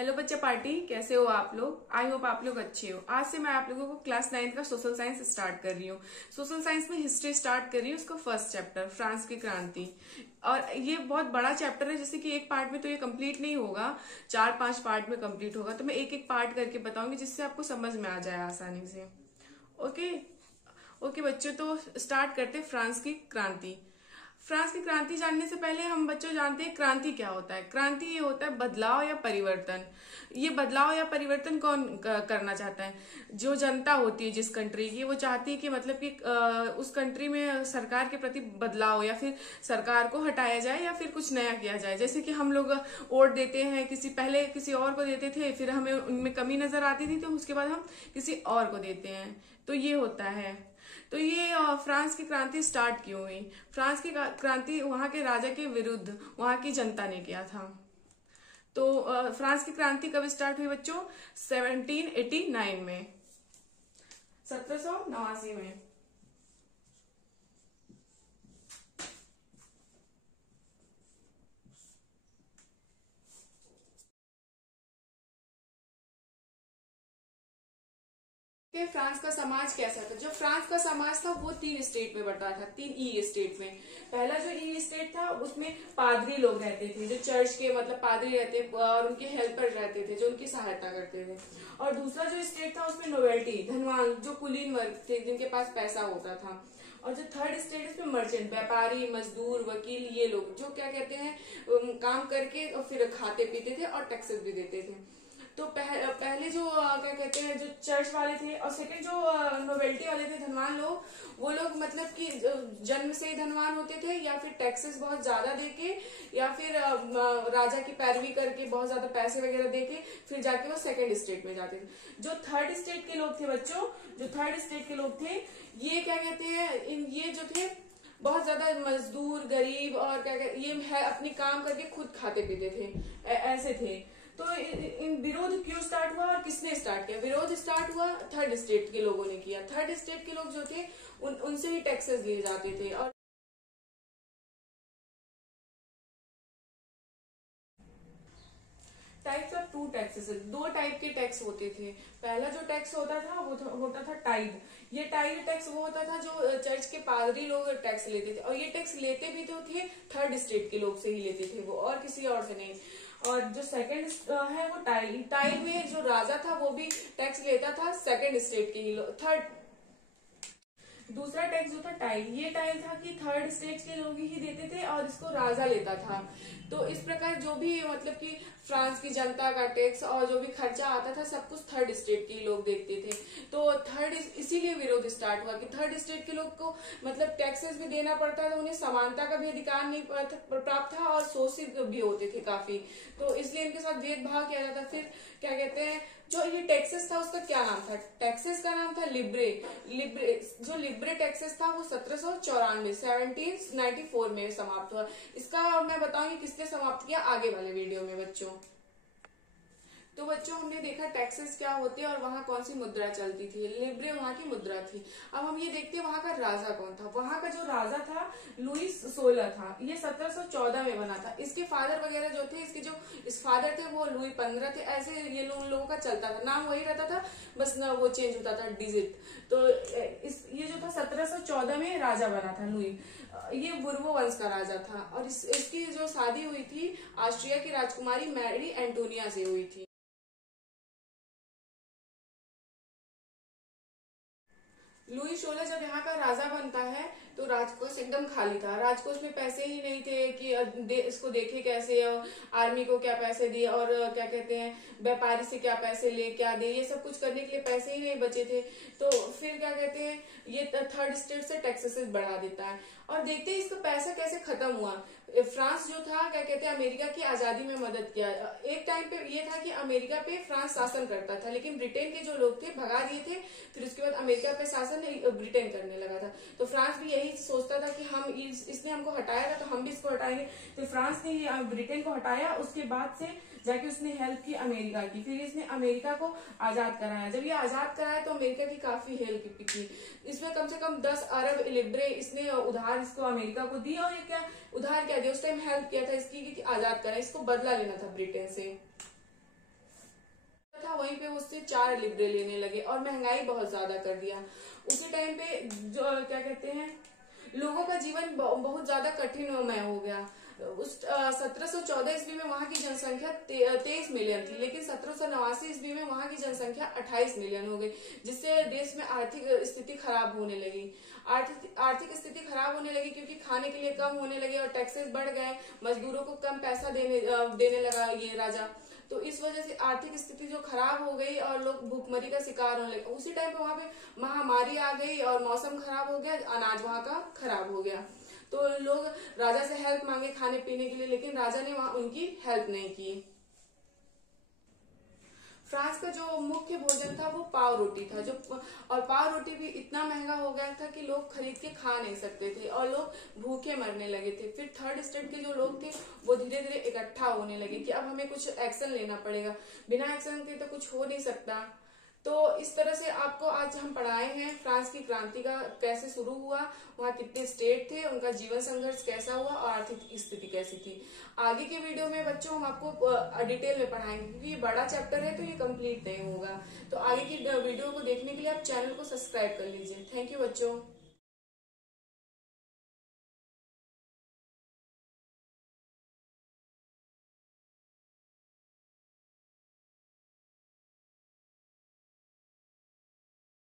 Hello बच्चा party, कैसे हो आप लोग। आई होप आप लोग अच्छे हो। आज से मैं आप लोगों को क्लास 9 का सोशल साइंस स्टार्ट कर रही हूँ। सोशल साइंस में हिस्ट्री स्टार्ट कर रही हूँ, उसका फर्स्ट चैप्टर फ्रांस की क्रांति। और ये बहुत बड़ा चैप्टर है, जैसे कि एक पार्ट में तो ये कंप्लीट नहीं होगा, 4-5 पार्ट में कंप्लीट होगा। तो मैं एक एक पार्ट करके बताऊंगी जिससे आपको समझ में आ जाए आसानी से। ओके ओके बच्चों, तो स्टार्ट करते हैं फ्रांस की क्रांति। फ्रांस की क्रांति जानने से पहले हम बच्चों जानते हैं क्रांति क्या होता है। क्रांति ये होता है बदलाव या परिवर्तन। ये बदलाव या परिवर्तन कौन करना चाहता है? जो जनता होती है जिस कंट्री की, वो चाहती है कि मतलब कि उस कंट्री में सरकार के प्रति बदलाव, या फिर सरकार को हटाया जाए या फिर कुछ नया किया जाए। जैसे कि हम लोग वोट देते हैं, पहले किसी और को देते थे, फिर हमें उनमें कमी नजर आती थी, तो उसके बाद हम किसी और को देते हैं। तो ये होता है। तो ये फ्रांस की क्रांति स्टार्ट क्यों हुई? फ्रांस की क्रांति वहां के राजा के विरुद्ध वहां की जनता ने किया था। तो फ्रांस की क्रांति कब स्टार्ट हुई बच्चों? 1789 में, 1789 में। कि फ्रांस का समाज कैसा था। जो फ्रांस का समाज था वो 3 स्टेट में बंटा था, 3 ई स्टेट में। पहला जो ई स्टेट था उसमें पादरी लोग रहते थे, जो चर्च के मतलब पादरी रहते और उनके हेल्पर रहते थे, जो उनकी सहायता करते थे। और दूसरा जो स्टेट था उसमें नोवेल्टी, धनवान, जो कुलीन वर्ग थे, जिनके पास पैसा होता था। और जो थर्ड स्टेट इसमें मर्चेंट, व्यापारी, मजदूर, वकील, ये लोग जो क्या कहते हैं, काम करके और फिर खाते पीते थे और टैक्सेस भी देते थे। तो पहले जो क्या कहते हैं, जो चर्च वाले थे, और सेकंड जो नोवेल्टी वाले थे, धनवान लोग, वो लोग मतलब कि जन्म से ही धनवान होते थे, या फिर टैक्सेस बहुत ज्यादा देके, या फिर राजा की पैरवी करके बहुत ज्यादा पैसे वगैरह देके फिर जाके वो सेकंड स्टेट में जाते थे। जो थर्ड स्टेट के लोग थे बच्चों, जो थर्ड स्टेट के लोग थे, ये क्या कहते हैं, ये जो थे बहुत ज्यादा मजदूर, गरीब, और क्या कहते, ये है अपनी काम करके खुद खाते पीते थे, ऐसे थे। तो इन विरोध क्यों स्टार्ट हुआ और किसने स्टार्ट किया? विरोध स्टार्ट हुआ थर्ड स्टेट के लोगों ने किया। थर्ड स्टेट के लोग जो थे उनसे ही टैक्सेस लिए जाते थे। और types of two taxes, 2 type के टैक्स होते थे। पहला जो टैक्स होता था वो होता था टाइड। ये टाइड टैक्स वो होता था जो चर्च के पादरी लोग टैक्स लेते थे, और ये टैक्स लेते भी तो थे थर्ड स्टेट के लोग से ही लेते थे वो, और किसी और से नहीं। और जो सेकंड है वो टाइल। टाइल में जो राजा था वो भी टैक्स लेता था सेकंड स्टेट के ही थर्ड। दूसरा टैक्स जो था टाइल, ये टाइल था कि थर्ड स्टेट के लोग ही देते थे और इसको राजा लेता था। तो इस प्रकार जो भी मतलब कि फ्रांस की जनता का टैक्स और जो भी खर्चा आता था सब कुछ थर्ड स्टेट के लोग देखते थे। तो थर्ड इसीलिए विरोध स्टार्ट हुआ कि थर्ड स्टेट के लोग को मतलब टैक्सेस भी देना पड़ता था, उन्हें समानता का भी अधिकार नहीं प्राप्त था, और शोषित भी होते थे काफी। तो इसलिए इनके साथ भेदभाव किया जाता। फिर क्या कहते हैं, जो ये टैक्सेस था उसका क्या नाम था? टैक्सेस का नाम था लिब्रे। लिब्रे जो लिब्रे टैक्सेस था वो 1794 में समाप्त हुआ। इसका मैं बताऊंगी किसने समाप्त किया आगे वाले वीडियो में बच्चों। तो बच्चों हमने देखा टैक्सेस क्या होते हैं और वहां कौन सी मुद्रा चलती थी। लिब्रे वहां की मुद्रा थी। अब हम ये देखते हैं वहां का राजा कौन था। वहां का जो राजा था लुईस 16 था। ये 1714 में बना था। इसके फादर वगैरह जो थे, इसके जो इस फादर थे वो लुई 15 थे। ऐसे ये लोगों का चलता था, नाम वही रहता था, बस ना वो चेंज होता था डिजिट। तो ये जो था 1714 में राजा बना था लुई। ये बुर्बो वंश का राजा था, और इसकी जो शादी हुई थी ऑस्ट्रिया की राजकुमारी मैरी एंटोनिया से हुई थी। लुई 16 जब यहाँ का राजा बनता है तो राजकोष एकदम खाली था। राजकोष में पैसे ही नहीं थे कि इसको देखे कैसे, आर्मी को क्या पैसे दिए, और क्या कहते हैं व्यापारी से क्या पैसे ले, क्या दे, ये सब कुछ करने के लिए पैसे ही नहीं बचे थे। तो फिर क्या कहते हैं, ये थर्ड स्टेट से टैक्सेस बढ़ा देता है। और देखते हैं इसका पैसा कैसे खत्म हुआ। फ्रांस जो था क्या कहते हैं अमेरिका की आजादी में मदद किया। एक टाइम पे ये था कि अमेरिका पे फ्रांस शासन करता था, लेकिन ब्रिटेन के जो लोग थे भगा दिए थे। फिर उसके बाद अमेरिका पे शासन ब्रिटेन करने लगा था। तो फ्रांस भी यही सोचता था कि हम इसने हमको हटाया था तो हम भी इसको हटाएंगे। तो फ्रांस ने ब्रिटेन को हटाया, उसके बाद से जाके उसने हेल्प की अमेरिका की। फिर इसने अमेरिका को आजाद कराया। जब ये आजाद कराया तो अमेरिका की काफी हेल्प की। इसमें कम से कम 10 अरब लिब्रे इसने उधार इसको अमेरिका को दी। और ये क्या उधार क्या दिया, उस टाइम हेल्प किया था इसकी कि आजाद करा, इसको बदला लेना था ब्रिटेन से। वहीं पे उससे 4 लिब्रे लेने लगे और महंगाई बहुत ज्यादा कर दिया। उसी टाइम पे जो क्या कहते हैं, लोगों का जीवन बहुत ज्यादा कठिनमय हो गया। उस 1714 ईस्वी में वहां की जनसंख्या 23 मिलियन थी, लेकिन 1789 ईस्वी में वहां की जनसंख्या 28 मिलियन हो गई, जिससे देश में आर्थिक स्थिति खराब होने लगी। आर्थिक स्थिति खराब होने लगी क्योंकि खाने के लिए कम होने लगे और टैक्सेस बढ़ गए, मजदूरों को कम पैसा देने लगा ये राजा। तो इस वजह से आर्थिक स्थिति जो खराब हो गई और लोग भूखमरी का शिकार होने लगे। उसी टाइम पे वहां पे महामारी आ गई और मौसम खराब हो गया, अनाज वहां का खराब हो गया। तो लोग राजा से हेल्प मांगे खाने पीने के लिए, लेकिन राजा ने वहां उनकी हेल्प नहीं की। फ्रांस का जो मुख्य भोजन था वो पाव रोटी था, और पाव रोटी भी इतना महंगा हो गया था कि लोग खरीद के खा नहीं सकते थे और लोग भूखे मरने लगे थे। फिर थर्ड स्टेट के जो लोग थे वो धीरे धीरे इकट्ठा होने लगे कि अब हमें कुछ एक्शन लेना पड़ेगा, बिना एक्शन के तो कुछ हो नहीं सकता। तो इस तरह से आपको आज हम पढ़ाए हैं फ्रांस की क्रांति का कैसे शुरू हुआ, वहाँ कितने स्टेट थे, उनका जीवन संघर्ष कैसा हुआ और आर्थिक स्थिति कैसी थी। आगे के वीडियो में बच्चों हम आपको डिटेल में पढ़ाएंगे, क्योंकि ये बड़ा चैप्टर है तो ये कंप्लीट नहीं होगा। तो आगे की वीडियो को देखने के लिए आप चैनल को सब्सक्राइब कर लीजिए। थैंक यू बच्चों।